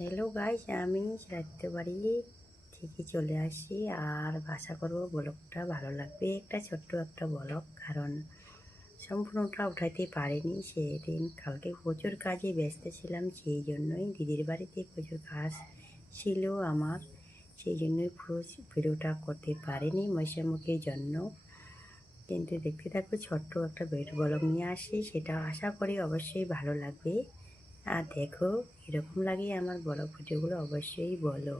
Hello guys, আমি রাখতে পারি ঠিকই চলে আসি। আর আশা করবো ব্লগটা ভালো লাগবে। ছোট্ট একটা ব্লগ, কারণ সম্পূর্ণটা উঠাইতে পারিনি সেদিন। কালকে প্রচুর কাজে ব্যস্ত ছিলাম, সেই জন্যই দিদির বাড়িতে প্রচুর কাজ ছিল আমার, সেই জন্যই পুরো ভিডিওটা করতে পারিনি মশামুখির জন্য। কিন্তু দেখতে থাকবো, ছোট্ট একটা ব্লগ নিয়ে আসি, সেটা আশা করি অবশ্যই ভালো লাগবে। আর দেখো এরকম লাগে আমার বড় ভিডিওগুলো, অবশ্যই বলো।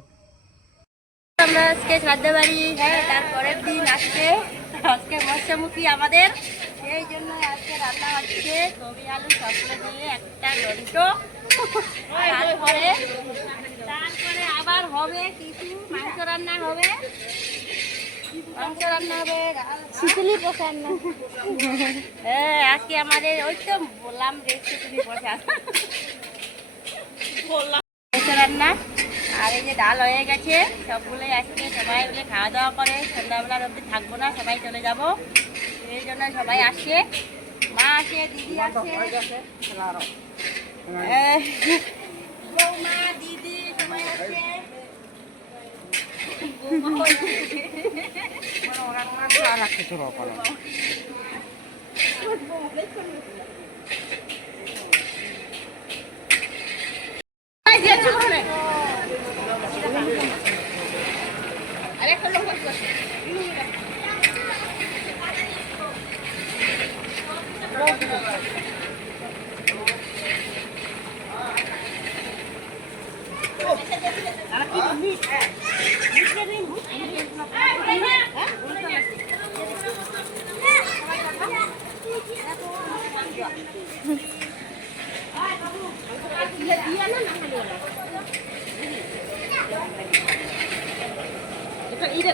আমরা আজকে শ্রাদ্ধ বাড়ি, হ্যাঁ, তারপরের দিন আজকে মৎস্যমুখী আমাদের, সেই জন্য আজকে রান্না হচ্ছে কবি আলু সবগুলো দিয়ে একটা ঘন্ট। তারপরে আবার হবে কিছু মাংস রান্না হবে, খিচুড়ি রান্না। হ্যাঁ, আজকে আমাদের ওই তো বললাম রেসিপি রান্না। আর এই যে ডাল হয়ে গেছে, সবগুলোই আজকে সবাই মিলে খাওয়া দাওয়া করে। সন্ধ্যাবেলার অবধি থাকবো না, সবাই চলে যাব, এই জন্য সবাই আসছে। মা আসে, দিদি আসে, বৌমা দিদি সবাই আসছে। এটা